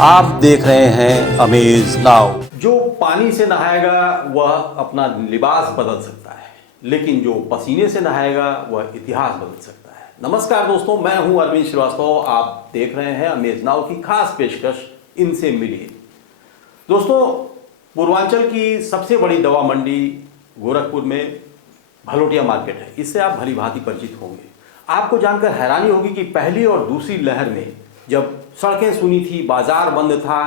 आप देख रहे हैं अमेज नाउ। जो पानी से नहाएगा वह अपना लिबास बदल सकता है, लेकिन जो पसीने से नहाएगा वह इतिहास बदल सकता है। नमस्कार दोस्तों, मैं हूं अरविंद श्रीवास्तव। आप देख रहे हैं अमेज नाउ की खास पेशकश इनसे मिलिए। दोस्तों, पूर्वांचल की सबसे बड़ी दवा मंडी गोरखपुर में भलोटिया मार्केट है। इससे आप भली भांति परिचित होंगे। आपको जानकर हैरानी होगी कि पहली और दूसरी लहर में जब सड़कें सूनी थी, बाजार बंद था,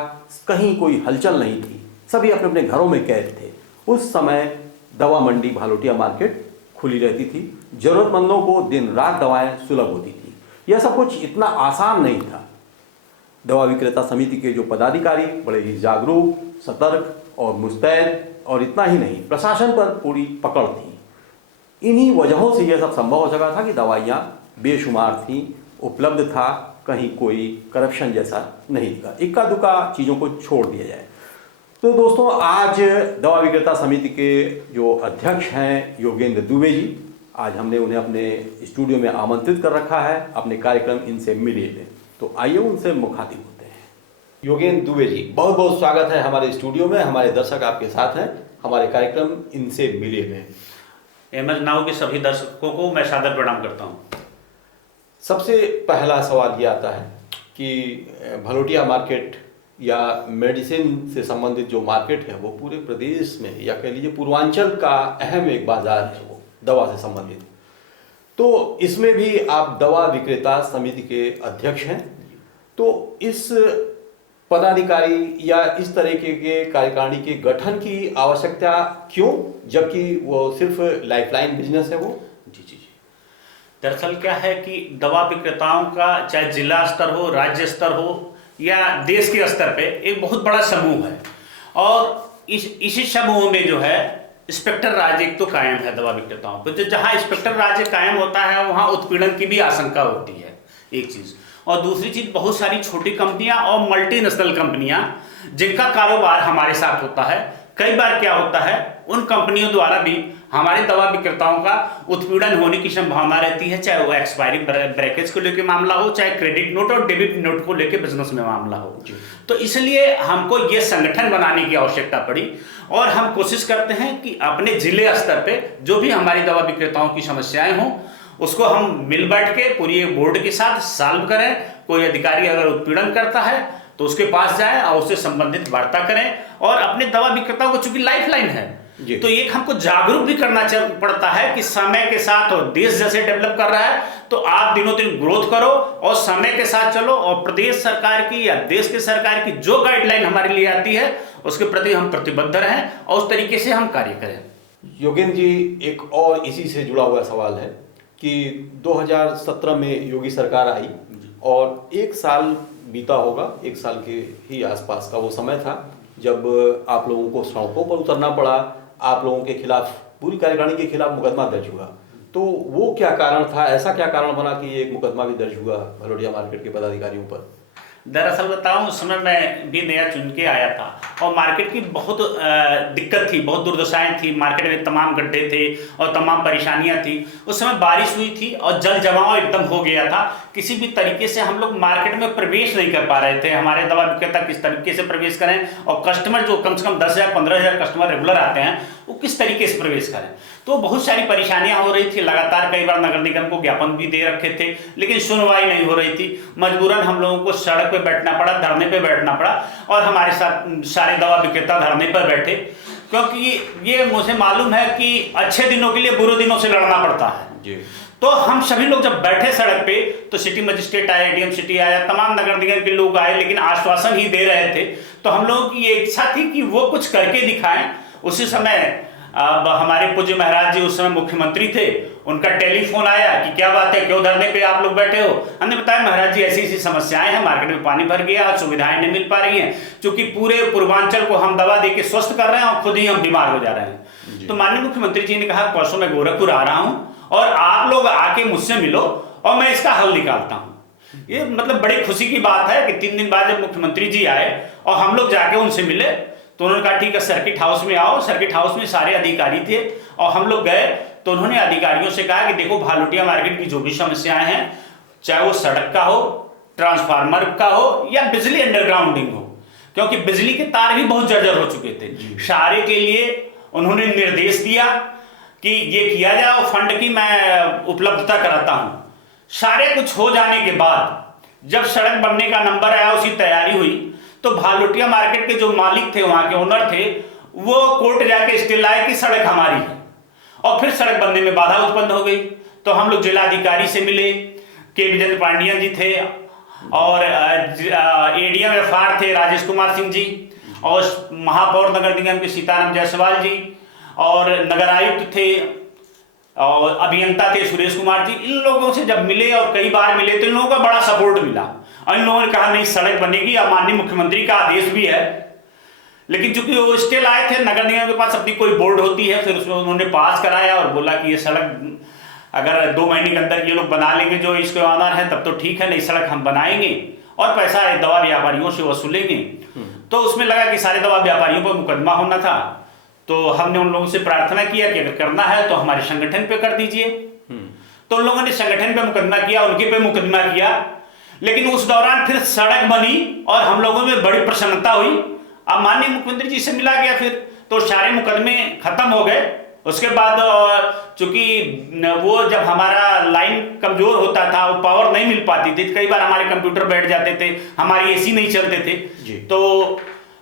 कहीं कोई हलचल नहीं थी, सभी अपने अपने घरों में कैद थे, उस समय दवा मंडी भालोटिया मार्केट खुली रहती थी। जरूरतमंदों को दिन रात दवाएं सुलभ होती थी। यह सब कुछ इतना आसान नहीं था। दवा विक्रेता समिति के जो पदाधिकारी बड़े ही जागरूक, सतर्क और मुस्तैद, और इतना ही नहीं, प्रशासन पर पूरी पकड़ थी। इन्हीं वजहों से यह सब संभव हो सका था कि दवाइयाँ बेशुमार थीं, उपलब्ध था, कहीं कोई करप्शन जैसा नहीं दिखा। इक्का दुक्का चीज़ों को छोड़ दिया जाए तो दोस्तों, आज दवा विक्रेता समिति के जो अध्यक्ष हैं योगेंद्र दुबे जी, आज हमने उन्हें अपने स्टूडियो में आमंत्रित कर रखा है अपने कार्यक्रम इनसे मिलिए में। तो आइए उनसे मुखातिब होते हैं। योगेंद्र दुबे जी, बहुत बहुत स्वागत है हमारे स्टूडियो में। हमारे दर्शक आपके साथ हैं हमारे कार्यक्रम इनसे मिलिए में। अमेज नाउ के सभी दर्शकों को मैं सादर प्रणाम करता हूँ। सबसे पहला सवाल ये आता है कि भलोटिया मार्केट या मेडिसिन से संबंधित जो मार्केट है वो पूरे प्रदेश में या कह लीजिए पूर्वांचल का अहम एक बाजार है, वो दवा से संबंधित। तो इसमें भी आप दवा विक्रेता समिति के अध्यक्ष हैं। तो इस पदाधिकारी या इस तरीके के कार्यकारिणी के गठन की आवश्यकता क्यों, जबकि वो सिर्फ लाइफलाइन बिजनेस है वो? जी। दरअसल क्या है कि दवा विक्रेताओं का चाहे जिला स्तर हो, राज्य स्तर हो या देश के स्तर पे एक बहुत बड़ा समूह है, और इसी समूह में जो है इंस्पेक्टर राज एक तो कायम है दवा विक्रेताओं पर। जो जहाँ इंस्पेक्टर राज कायम होता है वहाँ उत्पीड़न की भी आशंका होती है, एक चीज़। और दूसरी चीज़, बहुत सारी छोटी कंपनियां और मल्टीनेशनल कंपनियां जिनका कारोबार हमारे साथ होता है, कई बार क्या होता है उन कंपनियों द्वारा भी हमारे दवा विक्रेताओं का उत्पीड़न होने की संभावना रहती है, चाहे वो एक्सपायरी ब्रेकेज को लेकर मामला हो, चाहे क्रेडिट नोट और डेबिट नोट को लेकर बिजनेस में मामला हो। तो इसलिए हमको ये संगठन बनाने की आवश्यकता पड़ी, और हम कोशिश करते हैं कि अपने जिले स्तर पे जो भी हमारी दवा विक्रेताओं की समस्याएं हों उसको हम मिल बैठ के पूरी एक बोर्ड के साथ सॉल्व करें। कोई अधिकारी अगर उत्पीड़न करता है तो उसके पास जाएं और उससे संबंधित वार्ता करें, और अपने दवा विक्रेताओं को, चूंकि लाइफलाइन है तो एक हमको जागरूक भी करना पड़ता है कि समय के साथ, और देश जैसे डेवलप कर रहा है तो आप दिनों दिन ग्रोथ करो और समय के साथ चलो, और प्रदेश सरकार की या देश की सरकार की जो गाइडलाइन हमारे लिए आती है उसके प्रति हम प्रतिबद्ध रहें और उस तरीके से हम कार्य करें। योगेंद्र जी, एक और इसी से जुड़ा हुआ सवाल है कि 2017 में योगी सरकार आई और एक साल बीता होगा, एक साल के ही आसपास का वो समय था जब आप लोगों को सड़कों पर उतरना पड़ा, आप लोगों के खिलाफ, पूरी कार्यकारिणी के खिलाफ मुकदमा दर्ज हुआ। तो वो क्या कारण था, ऐसा क्या कारण बना कि एक मुकदमा भी दर्ज हुआ भलोटिया मार्केट के पदाधिकारियों पर? दरअसल बताऊं, उस समय मैं भी नया चुन के आया था और मार्केट की बहुत दिक्कत थी, बहुत दुर्दशाएं थी। मार्केट में तमाम गड्ढे थे और तमाम परेशानियां थी। उस समय बारिश हुई थी और जल जमाव एकदम हो गया था। किसी भी तरीके से हम लोग मार्केट में प्रवेश नहीं कर पा रहे थे। हमारे दवा विक्रेता किस तरीके से प्रवेश करें, और कस्टमर जो कम से कम 10,000 15,000 कस्टमर रेगुलर आते हैं वो किस तरीके से प्रवेश करें। तो बहुत सारी परेशानियां हो रही थी लगातार। कई बार नगर निगम को ज्ञापन भी दे रखे थे, लेकिन सुनवाई नहीं हो रही थी। मजबूरन हम लोगों को सड़क पे बैठना पड़ा, धरने पे बैठना पड़ा, और हमारे साथ सारे दवा विक्रेता धरने पर बैठे, क्योंकि ये मुझे मालूम है कि अच्छे दिनों के लिए बुरे दिनों से लड़ना पड़ता है जी। तो हम सभी लोग जब बैठे सड़क पे तो सिटी मजिस्ट्रेट आया, एडीएम सिटी आया, तमाम नगर निगम के लोग आए, लेकिन आश्वासन ही दे रहे थे। तो हम लोगों की ये इच्छा थी कि वो कुछ करके दिखाएं। उसी समय अब हमारे पूज्य महाराज जी उस समय मुख्यमंत्री थे, उनका टेलीफोन आया कि क्या बात है, क्यों धरने पे आप लोग बैठे हो। हमने बताया महाराज जी ऐसी ऐसी समस्याएं हैं, मार्केट में पानी भर गया, सुविधाएं नहीं मिल पा रही हैं, क्योंकि पूरे पूर्वांचल को हम दवा दे के स्वस्थ कर रहे हैं और खुद ही हम बीमार हो जा रहे हैं। तो माननीय मुख्यमंत्री जी ने कहा परसों मैं गोरखपुर आ रहा हूँ और आप लोग आके मुझसे मिलो और मैं इसका हल निकालता हूँ। ये मतलब बड़ी खुशी की बात है कि 3 दिन बाद जब मुख्यमंत्री जी आए और हम लोग जाके उनसे मिले तो उन्होंने कहा ठीक है सर्किट हाउस में आओ। सर्किट हाउस में सारे अधिकारी थे और हम लोग गए तो उन्होंने अधिकारियों से कहा कि देखो भालोटिया मार्केट की जो भी समस्याएं हैं, चाहे वो सड़क का हो, ट्रांसफार्मर का हो या बिजली अंडरग्राउंडिंग हो, क्योंकि बिजली के तार भी बहुत जर्जर हो चुके थे। सारे के लिए उन्होंने निर्देश दिया कि ये किया जाए और फंड की मैं उपलब्धता कराता हूं। सारे कुछ हो जाने के बाद जब सड़क बनने का नंबर आया, उसकी तैयारी हुई, तो भालुटिया मार्केट के जो मालिक थे, वहां के ओनर थे, वो कोर्ट जाके स्टे लाए कि सड़क हमारी है, और फिर सड़क बनने में बाधा उत्पन्न हो गई। तो हम लोग जिलाधिकारी से मिले, के विजेंद्र पांडियन जी थे, और एडीएम एफआर थे राजेश कुमार सिंह जी, और महापौर नगर निगम के सीताराम जायसवाल जी, और नगर आयुक्त थे और अभियंता थे सुरेश कुमार जी। इन लोगों से जब मिले और कई बार मिले तो इन लोगों का बड़ा सपोर्ट मिला, और इन लोगों ने कहा नहीं सड़क बनेगी, और माननीय मुख्यमंत्री का आदेश भी है। लेकिन चूंकि वो स्टे लाए थे, नगर निगम के पास अपनी कोई बोर्ड होती है, फिर उसमें उन्होंने पास कराया और बोला कि ये सड़क अगर 2 महीने के अंदर ये लोग बना लेंगे जो इसके ऑनर है, तब तो ठीक है, नहीं सड़क हम बनाएंगे और पैसा दवा व्यापारियों से वसूलेंगे। तो उसमें लगा कि सारे दवा व्यापारियों पर मुकदमा होना था, तो हमने उन लोगों से प्रार्थना किया कि अगर करना है तो हमारे संगठन पे कर दीजिए। तो उन लोगों ने संगठन पे मुकदमा किया, उनके पे मुकदमा किया, लेकिन उस दौरान फिर सड़क बनी और हम लोगों में बड़ी प्रसन्नता हुई। अब माननीय मुख्यमंत्री जी से मिला गया फिर, तो सारे मुकदमे खत्म हो गए। उसके बाद चूंकि वो जब हमारा लाइन कमजोर होता था, वो पावर नहीं मिल पाती थी, कई बार हमारे कंप्यूटर बैठ जाते थे, हमारी एसी नहीं चलते थे। तो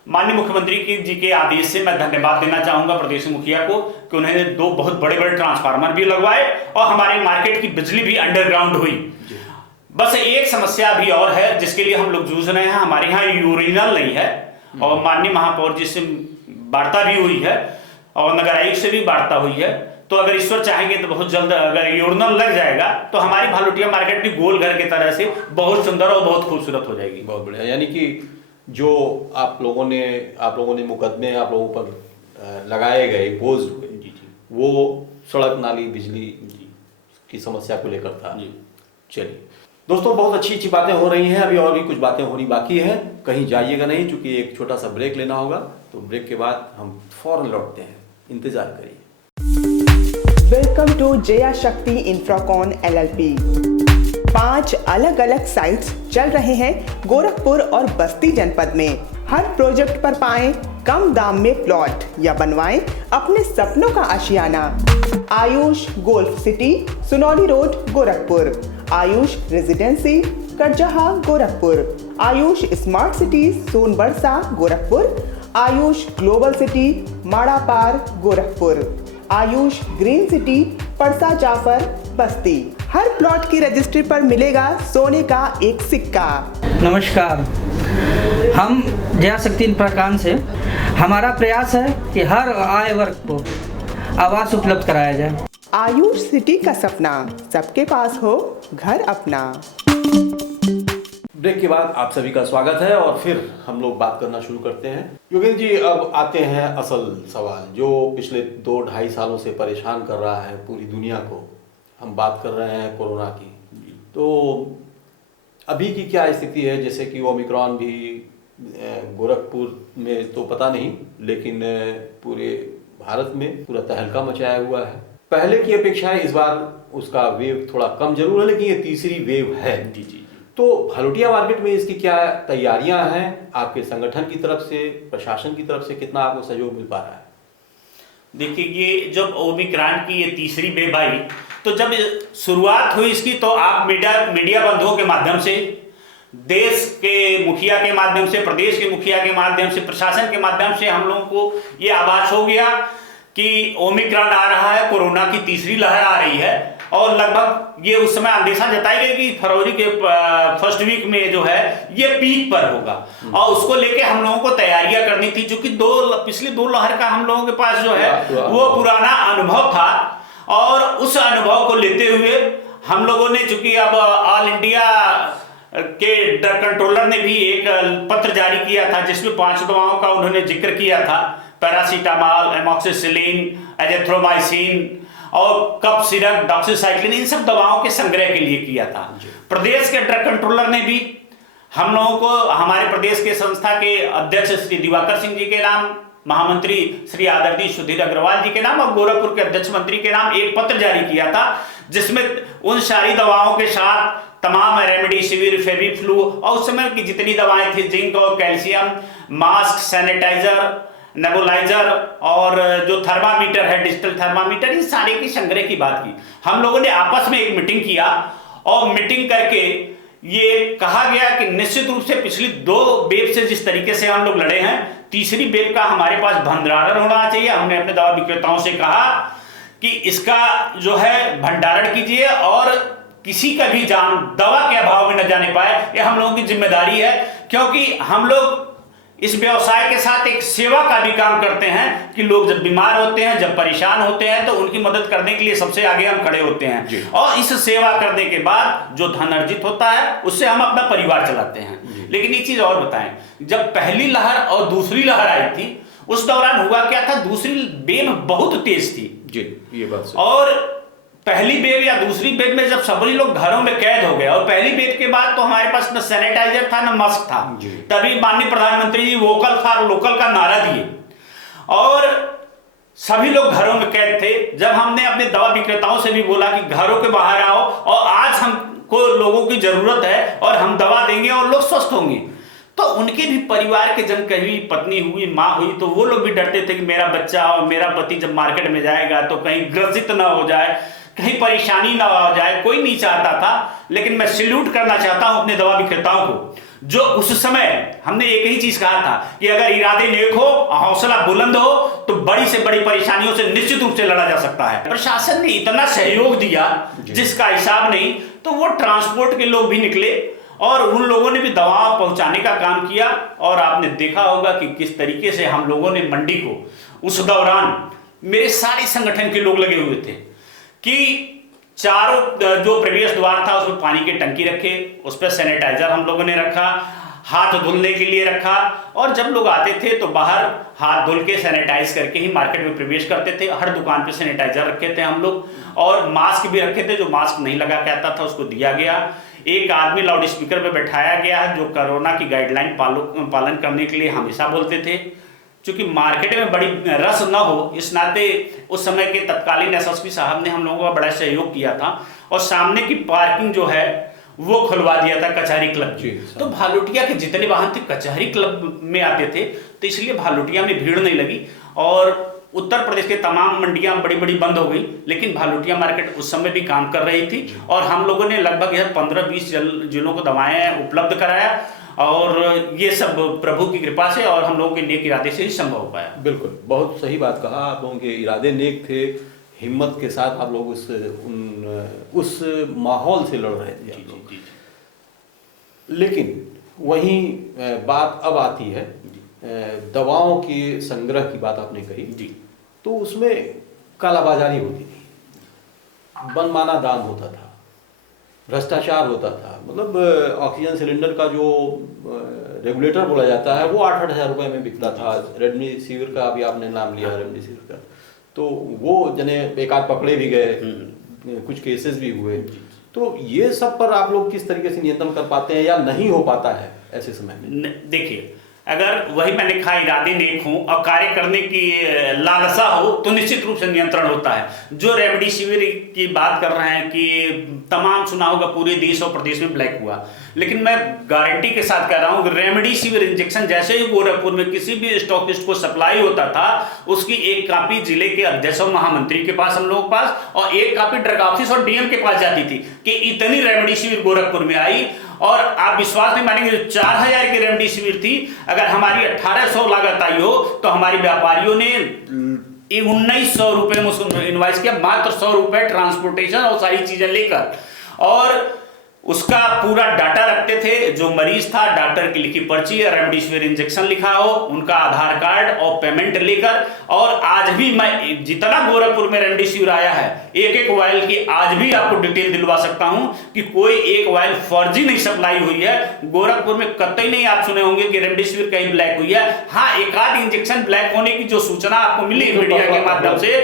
माननीय मुख्यमंत्री जी के आदेश से मैं धन्यवाद देना चाहूंगा प्रदेश मुखिया को कि उन्होंने 2 बहुत बड़े बड़े ट्रांसफार्मर भी लगवाए और हमारे मार्केट की बिजली भी अंडरग्राउंड हुई। बस एक समस्या भी और है जिसके लिए हम लोग जूझ रहे हैं, हमारे यहाँ यूरिनल नहीं है, और माननीय महापौर जी से वार्ता भी हुई है और नगर आयुक्त से भी वार्ता हुई है। तो अगर ईश्वर चाहेंगे तो बहुत जल्द अगर यूरिनल लग जाएगा तो हमारी भालुटिया मार्केट भी गोल घर की तरह से बहुत सुंदर और बहुत खूबसूरत हो जाएगी। बहुत बढ़िया। यानी कि जो आप लोगों ने मुकदमे आप लोगों पर लगाए गए, इम्पोज हुए, वो सड़क नाली बिजली की समस्या को लेकर था। चलिए दोस्तों, बहुत अच्छी अच्छी बातें हो रही हैं, अभी और भी कुछ बातें होनी बाकी है, कहीं जाइएगा नहीं, क्योंकि एक छोटा सा ब्रेक लेना होगा। तो ब्रेक के बाद हम फौरन लौटते हैं, इंतजार करिए। वेलकम टू जया शक्ति इंफ्राकॉन LLP। 5 अलग अलग साइट्स चल रहे हैं गोरखपुर और बस्ती जनपद में। हर प्रोजेक्ट पर पाएं कम दाम में प्लॉट या बनवाएं अपने सपनों का आशियाना। Ayush golf city, Sunauli road, Gorakhpur. Ayush residency, Karjaha, Gorakhpur. Ayush smart city, Sonbarsa, Gorakhpur. Ayush global city, Marapar, Gorakhpur. Ayush green city, Parsa Jafar, Basti. हर प्लॉट की रजिस्ट्री पर मिलेगा सोने का एक सिक्का। नमस्कार, हम जया शक्ति इंफ्राकॉन से, हमारा प्रयास है कि हर आय वर्ग को आवास उपलब्ध कराया जाए। आयुष सिटी का सपना, सबके पास हो घर अपना। ब्रेक के बाद आप सभी का स्वागत है और फिर हम लोग बात करना शुरू करते हैं। योगेंद्र जी, अब आते हैं असल सवाल जो पिछले 2-2.5 सालों से परेशान कर रहा है पूरी दुनिया को। हम बात कर रहे हैं कोरोना की। तो अभी की क्या स्थिति है? जैसे कि ओमिक्रॉन भी गोरखपुर में तो पता नहीं, लेकिन पूरे भारत में पूरा तहलका मचाया हुआ है। पहले की अपेक्षा इस बार उसका वेव थोड़ा कम जरूर है, लेकिन ये तीसरी वेव है। जी। तो भालुटिया मार्केट में इसकी क्या तैयारियां हैं आपके संगठन की तरफ से, प्रशासन की तरफ से, कितना आपको सहयोग मिल पा रहा है? देखिए, ये जब ओमिक्रॉन की ये तीसरी वेव आई, तो जब शुरुआत हुई इसकी, तो आप मीडिया बंधुओं के माध्यम से, देश के मुखिया के माध्यम से, प्रदेश के मुखिया के माध्यम से, प्रशासन के माध्यम से हम लोगों को ये आभास हो गया कि ओमिक्रॉन आ रहा है, कोरोना की तीसरी लहर आ रही है। और लगभग ये उस समय अंदेशा जताई गई कि फरवरी के फर्स्ट वीक में जो है ये पीक पर होगा, और उसको लेके हम लोगों को तैयारियां करनी थी, जो कि पिछली 2 लहर का हम लोगों के पास जो है वो पुराना अनुभव था। और उस अनुभव को लेते हुए हम लोगों ने, चूंकि अब ऑल इंडिया के ड्रग कंट्रोलर ने भी एक पत्र जारी किया था जिसमें 5 दवाओं का उन्होंने जिक्र किया था, पैरासीटामॉल, एमॉक्सिसिलिन, एजिथ्रोमाइसिन और कफ सिरप, डॉक्सीसाइक्लिन, इन सब दवाओं के संग्रह के लिए किया था। प्रदेश के ड्रग कंट्रोलर ने भी हम लोगों को, हमारे प्रदेश के संस्था के अध्यक्ष श्री दिवाकर सिंह जी के नाम, महामंत्री श्री आदरणीय सुधीर अग्रवाल जी के नाम और गोरखपुर के अध्यक्ष मंत्री के नाम एक पत्र जारी किया था, जिसमें उन सारी दवाओं के साथ तमाम रेमडेसिविर, फेविफ्लू और उस समय की जितनी दवाएं थी, जिंक और कैल्शियम, मास्क, सैनिटाइजर, नेबुलाइजर और जो थर्मामीटर है, डिजिटल थर्मामीटर, इन सारे की संग्रह की बात की। हम लोगों ने आपस में एक मीटिंग किया और मीटिंग करके ये कहा गया कि निश्चित रूप से पिछली 2 वेव से जिस तरीके से हम लोग लड़े हैं, तीसरी वेव का हमारे पास भंडारण होना चाहिए। हमने अपने दवा विक्रेताओं से कहा कि इसका जो है भंडारण कीजिए और किसी का भी जान दवा के अभाव में न जाने पाए, यह हम लोगों की जिम्मेदारी है, क्योंकि हम लोग इस व्यवसाय के साथ एक सेवा का भी काम करते हैं कि लोग जब बीमार होते हैं, जब परेशान होते हैं, तो उनकी मदद करने के लिए सबसे आगे हम खड़े होते हैं और इस सेवा करने के बाद जो धन अर्जित होता है उससे हम अपना परिवार चलाते हैं। लेकिन एक चीज और बताएं, जब पहली लहर और दूसरी लहर आई थी उस दौरान हुआ क्या था, दूसरी वेव बहुत तेज थी जी, ये बात और पहली वेव या दूसरी वेव में जब सभी लोग घरों में कैद हो गए और पहली वेव के बाद तो हमारे पास न सैनिटाइजर था न मास्क था, तभी माननीय प्रधानमंत्री जी वोकल फॉर लोकल का नारा दिए और सभी लोग घरों में कैद थे। जब हमने अपने दवा विक्रेताओं से भी बोला कि घरों के बाहर आओ और आज हमको लोगों की जरूरत है और हम दवा देंगे और लोग स्वस्थ होंगे, तो उनके भी परिवार के जन, कहीं पत्नी हुई, माँ हुई, तो वो लोग भी डरते थे कि मेरा बच्चा और मेरा पति जब मार्केट में जाएगा तो कहीं ग्रसित ना हो जाए, कहीं परेशानी ना हो जाए, कोई नहीं चाहता था। लेकिन मैं सैल्यूट करना चाहता हूं अपने दवा विक्रेताओं को, जो उस समय हमने एक ही चीज कहा था कि अगर इरादे नेक हो, हौसला बुलंद हो, तो बड़ी से बड़ी परेशानियों से निश्चित रूप से लड़ा जा सकता है। प्रशासन ने इतना सहयोग दिया जिसका हिसाब नहीं, तो वो ट्रांसपोर्ट के लोग भी निकले और उन लोगों ने भी दवा पहुंचाने का काम किया और आपने देखा होगा कि किस तरीके से हम लोगों ने मंडी को उस दौरान, मेरे सारे संगठन के लोग लगे हुए थे कि चारों जो प्रवेश द्वार था उसमें पानी की टंकी रखे, उस पर सैनिटाइजर हम लोगों ने रखा, हाथ धुलने के लिए रखा और जब लोग आते थे तो बाहर हाथ धुल के सैनिटाइज करके ही मार्केट में प्रवेश करते थे। हर दुकान पे सैनिटाइजर रखे थे हम लोग और मास्क भी रखे थे, जो मास्क नहीं लगा के आता था उसको दिया गया। एक आदमी लाउड स्पीकर पे बैठाया गया है जो कोरोना की गाइडलाइन पालन करने के लिए हमेशा बोलते थे। क्योंकि मार्केट में बड़ी रस न हो, इस नाते उस समय के तत्कालीन एसएसपी साहब ने हम लोगों का बड़ा सहयोग किया था और सामने की पार्किंग जो है वो खुलवा दिया था कचहरी क्लब की। तो भालुटिया के जितने वाहन थे कचहरी क्लब में आते थे, तो इसलिए भालुटिया में भीड़ नहीं लगी और उत्तर प्रदेश के तमाम मंडियां बड़ी बड़ी बंद हो गई, लेकिन भालुटिया मार्केट उस समय भी काम कर रही थी और हम लोगों ने लगभग 15-20 जिलों को दवाएं उपलब्ध कराया और ये सब प्रभु की कृपा से और हम लोगों के नेक इरादे से ही संभव हो पाया। बिल्कुल, बहुत सही बात कहा। आप लोगों के इरादे नेक थे, हिम्मत के साथ आप लोग उस माहौल से लड़ रहे थे आप लोग। लेकिन वहीं बात अब आती है दवाओं के संग्रह की बात आपने कही जी, तो उसमें कालाबाजारी होती थी, मनमाना दाम होता था, भ्रष्टाचार होता था। मतलब ऑक्सीजन सिलेंडर का जो रेगुलेटर बोला जाता है वो 8-8 हज़ार रुपये में बिकता था। रेमडेसिविर का अभी आपने नाम लिया, रेमडेसिविर का, तो वो जने एक आध पकड़े भी गए, कुछ केसेस भी हुए। तो ये सब पर आप लोग किस तरीके से नियंत्रण कर पाते हैं या नहीं हो पाता है ऐसे समय में? देखिए, अगर वही मैंने कहा इरादे नेक हों और कार्य करने की लालसा हो तो निश्चित रूप से नियंत्रण होता है। जो रेमडेसिविर की बात कर रहे हैं कि तमाम सुना होगा पूरे देश और प्रदेश में ब्लैक हुआ, लेकिन मैं गारंटी के साथ कह रहा हूं कि रेमडेसिविर इंजेक्शन जैसे ही गोरखपुर में किसी भी स्टॉकिस्ट को सप्लाई होता था, उसकी एक कॉपी जिले के अध्यक्ष और महामंत्री के पास, हम लोगों के पास, और एक कॉपी ड्रग ऑफिस और डीएम के पास जाती थी कि इतनी रेमडेसिविर गोरखपुर में आई। और आप विश्वास नहीं मानेंगे, जो 4000 की रेमडेसिविर थी, अगर हमारी 1800 लागत आई हो तो हमारी व्यापारियों ने 1900 रुपए में उसको इनवाइस किया, मात्र 100 रुपए ट्रांसपोर्टेशन और सारी चीजें लेकर, और उसका पूरा डाटा रखते थे। जो मरीज था, डॉक्टर की लिखी पर्ची या रेमडेसिविर इंजेक्शन लिखा हो, उनका आधार कार्ड और पेमेंट लेकर, और आज भी मैं जितना गोरखपुर में रेमडेसिविर आया है एक एक वायल की आज भी आपको डिटेल दिलवा सकता हूं कि कोई एक वायल फर्जी नहीं सप्लाई हुई है। गोरखपुर में कतई नहीं आप सुने होंगे कि रेमडेसिविर कहीं ब्लैक हुई है। हाँ, एक आध इंजेक्शन ब्लैक होने की जो सूचना आपको मिली मीडिया के माध्यम से,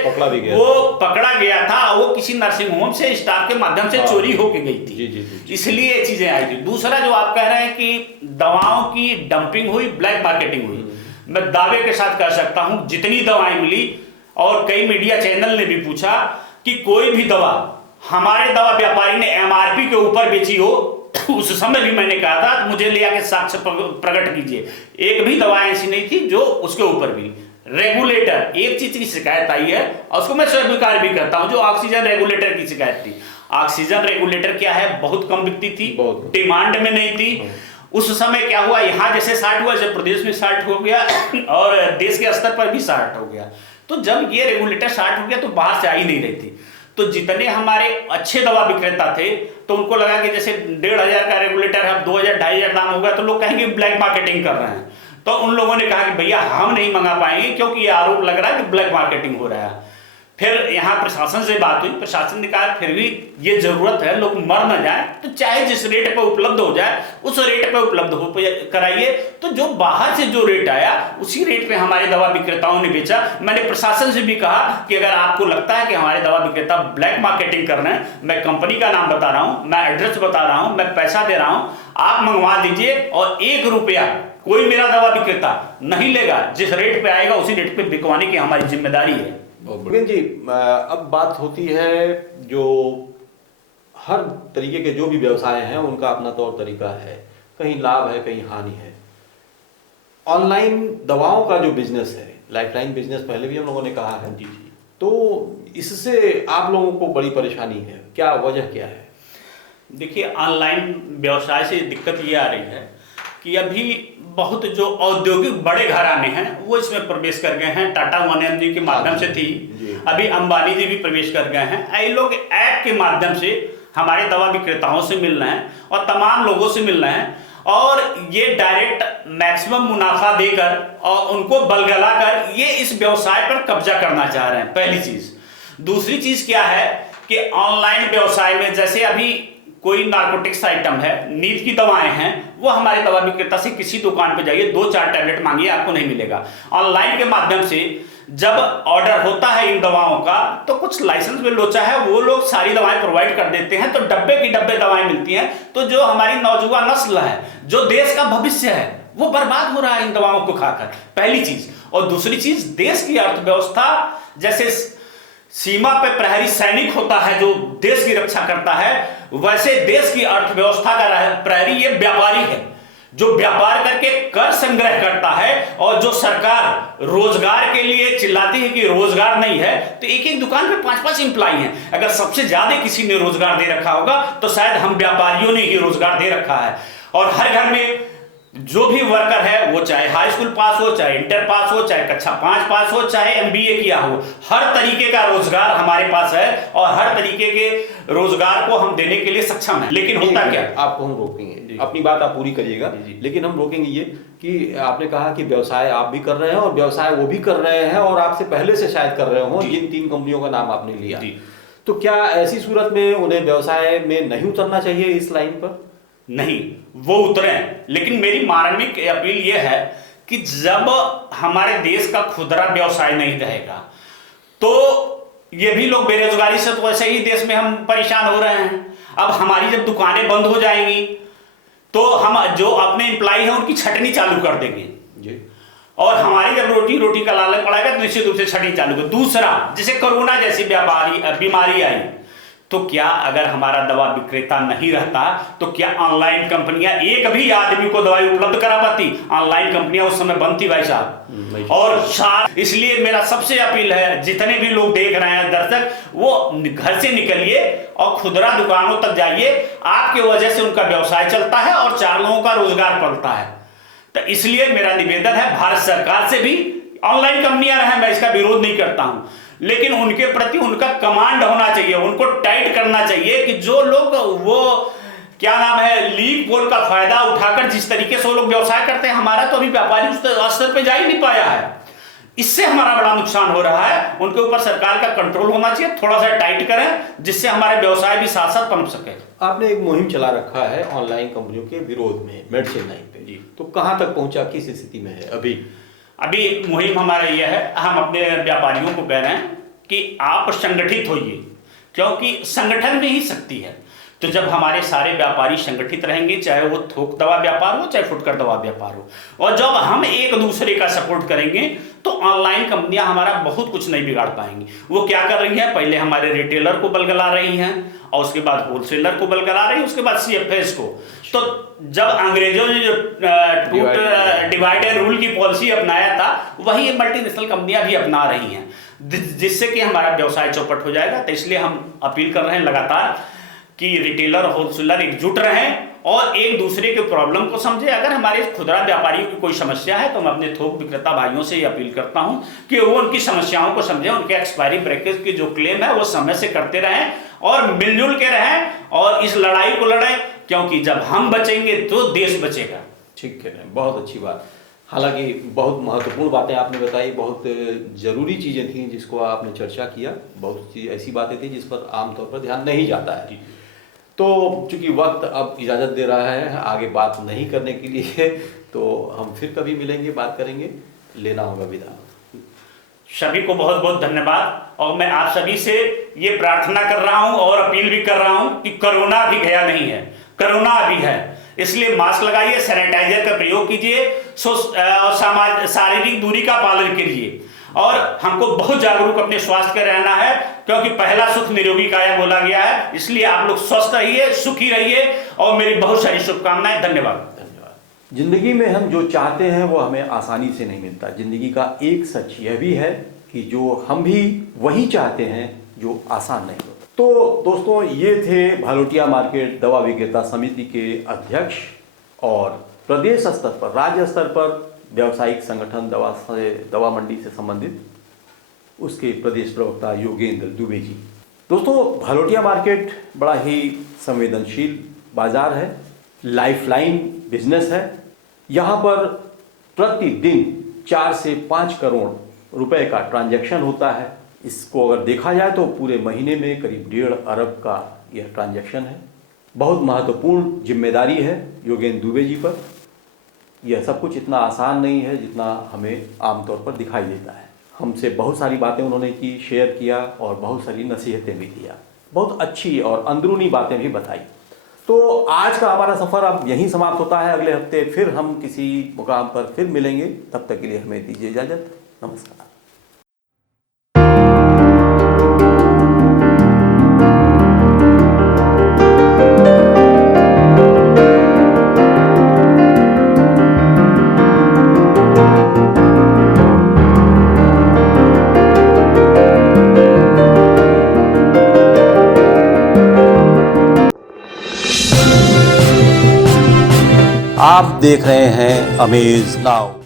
वो पकड़ा गया था, वो किसी नर्सिंग होम से स्टाफ के माध्यम से चोरी होके गई थी, इसलिए ये चीजें आई थी। दूसरा जो आप कह रहे हैं कि दवाओं की डंपिंग हुई, ब्लैक मार्केटिंग हुई, मैं दावे के साथ कह सकता हूं जितनी दवाएं मिली, और कई मीडिया चैनल ने भी पूछा कि कोई भी दवा हमारे दवा व्यापारी ने एमआरपी के ऊपर बेची हो, उस समय भी मैंने कहा था तो मुझे ले आके साक्ष्य प्रकट कीजिए। एक भी दवा ऐसी नहीं थी जो उसके ऊपर भी। रेगुलेटर, एक चीज की शिकायत आई है और उसको मैं स्वीकार भी करता हूं, जो ऑक्सीजन रेगुलेटर की शिकायत थी। ऑक्सीजन रेगुलेटर क्या है, बहुत कम बिकती थी, डिमांड में नहीं थी। उस समय क्या हुआ, यहाँ जैसे स्टार्ट हुआ, जब प्रदेश में स्टार्ट हो गया और देश के स्तर पर भी स्टार्ट हो गया। तो जब ये रेगुलेटर स्टार्ट हो गया तो बाहर से आ ही नहीं रही थी। तो जितने हमारे अच्छे दवा विक्रेता थे तो उनको लगा कि जैसे 1500 का रेगुलेटर है, अब 2000-2500 दाम होगा तो लोग कहेंगे ब्लैक मार्केटिंग कर रहे हैं। तो उन लोगों ने कहा कि भैया हम नहीं मंगा पाएंगे क्योंकि ये आरोप लग रहा है कि ब्लैक मार्केटिंग हो रहा है। फिर यहाँ प्रशासन से बात हुई, प्रशासन ने कहा फिर भी ये जरूरत है, लोग मर न जाए तो चाहे जिस रेट पे उपलब्ध हो जाए उस रेट पे उपलब्ध हो कराइए। तो जो बाहर से जो रेट आया उसी रेट पे हमारे दवा विक्रेताओं ने बेचा। मैंने प्रशासन से भी कहा कि अगर आपको लगता है कि हमारे दवा विक्रेता ब्लैक मार्केटिंग कर रहे हैं, मैं कंपनी का नाम बता रहा हूँ, मैं एड्रेस बता रहा हूँ, मैं पैसा दे रहा हूँ, आप मंगवा दीजिए और 1 रुपया कोई मेरा दवा विक्रेता नहीं लेगा। जिस रेट पे आएगा उसी रेट पे बिकवाने की हमारी जिम्मेदारी है। जी, अब बात होती है जो हर तरीके के जो भी व्यवसाय हैं उनका अपना तौर तरीका है, कहीं लाभ है कहीं हानि है। ऑनलाइन दवाओं का जो बिजनेस है, लाइफलाइन बिजनेस, पहले भी हम लोगों ने कहा है जी, तो इससे आप लोगों को बड़ी परेशानी है, क्या वजह क्या है? देखिए, ऑनलाइन व्यवसाय से दिक्कत ये आ रही है कि अभी बहुत जो औद्योगिक बड़े घराने हैं वो इसमें प्रवेश कर गए हैं। टाटा 1mg के माध्यम से थी, अभी अंबानी जी भी प्रवेश कर गए हैं। ये लोग ऐप के माध्यम से हमारे दवा विक्रेताओं से मिल रहे हैं और तमाम लोगों से मिल रहे हैं और ये डायरेक्ट मैक्सिमम मुनाफा देकर और उनको बलगलाकर ये इस व्यवसाय पर कब्जा करना चाह रहे हैं, पहली चीज। दूसरी चीज क्या है कि ऑनलाइन व्यवसाय में जैसे अभी कोई नार्कोटिक्स आइटम है, नींद की दवाएं हैं, वो हमारे दवा विक्रेता से किसी दुकान पे जाइए, 2-4 टैबलेट मांगिए, आपको नहीं मिलेगा। ऑनलाइन के माध्यम से जब ऑर्डर होता है इन दवाओं का तो कुछ लाइसेंस में लोचा है, वो लोग सारी दवाएं प्रोवाइड कर देते हैं, तो डब्बे की डब्बे दवाएं मिलती हैं। तो जो हमारी नौजवान नस्ल है, जो देश का भविष्य है, वो बर्बाद हो रहा है इन दवाओं को खाकर, पहली चीज। और दूसरी चीज, देश की अर्थव्यवस्था, जैसे सीमा पे प्रहरी सैनिक होता है जो देश की रक्षा करता है, वैसे देश की अर्थव्यवस्था का प्रहरी ये व्यापारी है जो व्यापार करके कर संग्रह करता है। और जो सरकार रोजगार के लिए चिल्लाती है कि रोजगार नहीं है, तो एक एक दुकान पे 5-5 एम्प्लॉई हैं। अगर सबसे ज्यादा किसी ने रोजगार दे रखा होगा तो शायद हम व्यापारियों ने ही रोजगार दे रखा है। और हर घर में जो भी वर्कर है, वो चाहे हाई स्कूल पास हो, चाहे इंटर पास हो, चाहे कक्षा 5 पास हो, चाहे MBA किया हो, हर तरीके का रोजगार हमारे पास है और हर तरीके के रोजगार को हम देने के लिए सक्षम है। लेकिन होता क्या, आपको हम रोकेंगे, अपनी बात आप पूरी करिएगा, लेकिन हम रोकेंगे ये कि आपने कहा कि व्यवसाय आप भी कर रहे हैं और व्यवसाय वो भी कर रहे हैं और आपसे पहले से शायद कर रहे हो, जिन 3 कंपनियों का नाम आपने लिया, तो क्या ऐसी सूरत में उन्हें व्यवसाय में नहीं उतरना चाहिए इस लाइन पर? नहीं, वो उतरे, लेकिन मेरी मार्मिक अपील यह है कि जब हमारे देश का खुदरा व्यवसाय नहीं रहेगा तो ये भी लोग बेरोजगारी से, तो वैसे ही देश में हम परेशान हो रहे हैं। अब हमारी जब दुकानें बंद हो जाएंगी तो हम जो अपने एम्प्लॉय हैं उनकी छटनी चालू कर देंगे जी। और हमारी जब रोटी का लालच पड़ेगा तो निश्चित रूप से छटनी चालू कर। दूसरा, जैसे कोरोना जैसी बीमारी आई, तो क्या अगर हमारा दवा विक्रेता नहीं रहता तो क्या ऑनलाइन कंपनियां एक भी आदमी को दवाई उपलब्ध करा पाती? ऑनलाइन कंपनियां उस समय बंद थी भाई साहब। और इसलिए मेरा सबसे अपील है, जितने भी लोग देख रहे हैं दर्शक, वो घर से निकलिए और खुदरा दुकानों तक जाइए। आपके वजह से उनका व्यवसाय चलता है और 4 लोगों का रोजगार पलता है। तो इसलिए मेरा निवेदन है भारत सरकार से भी, ऑनलाइन कंपनियां रहे, मैं इसका विरोध नहीं करता हूं, लेकिन उनके प्रति उनका कमांड होना चाहिए, उनको टाइट करना चाहिए कि जो लोग वो क्या नाम है लीक पोल का फायदा उठाकर जिस तरीके से वो लोग व्यवसाय करते हैं, हमारा तो अभी व्यापारी उस स्तर पे जा ही नहीं पाया है। इससे हमारा बड़ा नुकसान हो रहा है। उनके ऊपर सरकार का कंट्रोल होना चाहिए, थोड़ा सा टाइट करें जिससे हमारे व्यवसाय भी साथ साथ पनप सके। आपने एक मुहिम चला रखा है ऑनलाइन कंपनियों के विरोध में, मेडिसिन लाइन पे जी, तो कहां तक पहुंचा, किस स्थिति में है अभी मुहिम हमारा यह है, हम अपने व्यापारियों को कह रहे हैं कि आप संगठित होइए, क्योंकि संगठन में ही शक्ति है। तो जब हमारे सारे व्यापारी संगठित रहेंगे, चाहे वो थोक दवा व्यापार हो चाहे फुटकर दवा व्यापार हो, और जब हम एक दूसरे का सपोर्ट करेंगे तो ऑनलाइन कंपनियां हमारा बहुत कुछ नहीं बिगाड़ पाएंगी। वो क्या कर रही हैं, पहले हमारे रिटेलर को बलगला रही हैं और उसके बाद होलसेलर को बलगला रही है, उसके बाद CFS को। तो जब अंग्रेजों ने जो डिवाइड एंड रूल की पॉलिसी अपनाया था, वही मल्टीनेशनल कंपनियां भी अपना रही हैं, जिससे कि हमारा व्यवसाय चौपट हो जाएगा। तो इसलिए हम अपील कर रहे हैं लगातार कि रिटेलर और होलसेलर एकजुट रहें और एक दूसरे के प्रॉब्लम को समझे। अगर हमारे खुदरा व्यापारियों की कोई समस्या है तो मैं अपने थोक विक्रेता भाइयों से ये अपील करता हूं कि वो उनकी समस्याओं को समझें, उनके एक्सपायरी ब्रेकेज की जो क्लेम है वो समय से करते रहें और मिलजुल के रहें और इस लड़ाई को लड़ें, क्योंकि जब हम बचेंगे तो देश बचेगा। ठीक है, बहुत अच्छी बात। हालांकि बहुत महत्वपूर्ण बातें आपने बताई, बहुत ज़रूरी चीज़ें थी जिसको आपने चर्चा किया, बहुत सी ऐसी बातें थी जिस पर आमतौर पर ध्यान नहीं जाता है। तो चूंकि वक्त अब इजाज़त दे रहा है आगे बात नहीं करने के लिए, तो हम फिर कभी मिलेंगे, बात करेंगे। लेना होगा विदा। सभी को बहुत बहुत धन्यवाद और मैं आप सभी से ये प्रार्थना कर रहा हूं और अपील भी कर रहा हूं कि कोरोना अभी गया नहीं है, कोरोना अभी है, इसलिए मास्क लगाइए, सैनिटाइजर का प्रयोग कीजिए, शारीरिक दूरी का पालन कीजिए और हमको बहुत जागरूक अपने स्वास्थ्य का रहना है, क्योंकि पहला सुख निरोगी काया बोला गया है। इसलिए आप लोग स्वस्थ रहिए, सुखी रहिए और मेरी बहुत सारी शुभकामनाएं। धन्यवाद। जिंदगी में हम जो चाहते हैं वो हमें आसानी से नहीं मिलता। जिंदगी का एक सच यह भी है कि जो हम भी वही चाहते हैं जो आसान नहीं होता। तो दोस्तों, ये थे भालोटिया मार्केट दवा विक्रेता समिति के अध्यक्ष और प्रदेश स्तर पर, राज्य स्तर पर व्यावसायिक संगठन दवा मंडी से संबंधित उसके प्रदेश प्रवक्ता योगेंद्र दुबे जी। दोस्तों, भालोटिया मार्केट बड़ा ही संवेदनशील बाजार है, लाइफलाइन बिजनेस है। यहाँ पर प्रतिदिन 4 से 5 करोड़ रुपए का ट्रांजैक्शन होता है। इसको अगर देखा जाए तो पूरे महीने में करीब 1.5 अरब का यह ट्रांजैक्शन है। बहुत महत्वपूर्ण जिम्मेदारी है योगेंद्र दुबे जी पर। यह सब कुछ इतना आसान नहीं है जितना हमें आमतौर पर दिखाई देता है। हमसे बहुत सारी बातें उन्होंने की, शेयर किया और बहुत सारी नसीहतें भी दिया, बहुत अच्छी और अंदरूनी बातें भी बताई। तो आज का हमारा सफ़र अब यहीं समाप्त होता है। अगले हफ्ते फिर हम किसी मुकाम पर फिर मिलेंगे। तब तक के लिए हमें दीजिए इजाज़त। नमस्कार। आप देख रहे हैं अमेज नाउ।